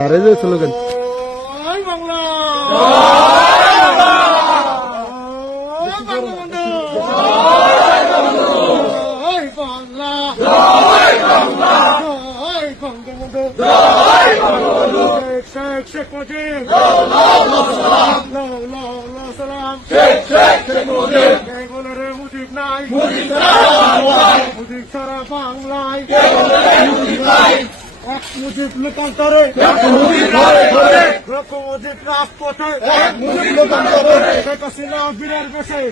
আরে যে স্লোগান জয় বাংলা শেখ মুজিব সালাম বলে মুজিব নাই মুজিব সারা বাংলায় এক মুজিব লোকান্তরে মুজিব রাজপথে শেখ হাসিনা বীরের বেশে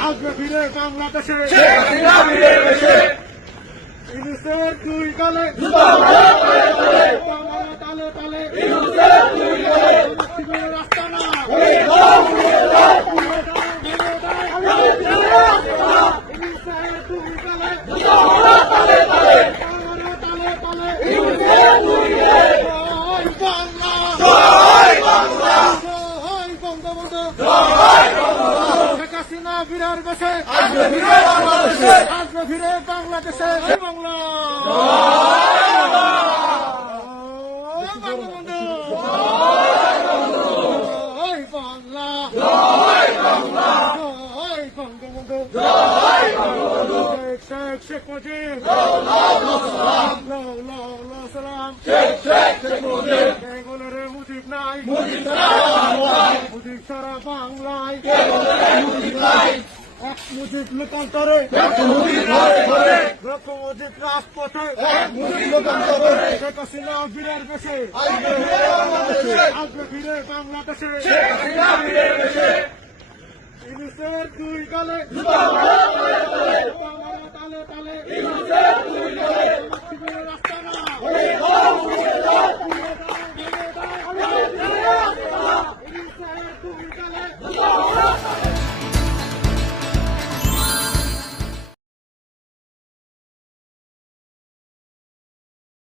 আসবে ফিরে বাংলাদেশে ইলিশের দুই গালে তালে তালে রাস্তা না ইলিশের দুই গালে শেখ হাসিনা বীরের বেশে আসবে ফিরে বাংলাদেশে বাংলা শেখ মুজিব সালাম বলে মুজিব নাই মুজিব সারা বাংলায় এক মুজিব লোকান্তরে মুজিব রাজপথে শেখ হাসিনা বীরের বেশে আসবে ফিরে বাংলাদেশে ইলিশের দুই গালে তালে তালে রাস্তা না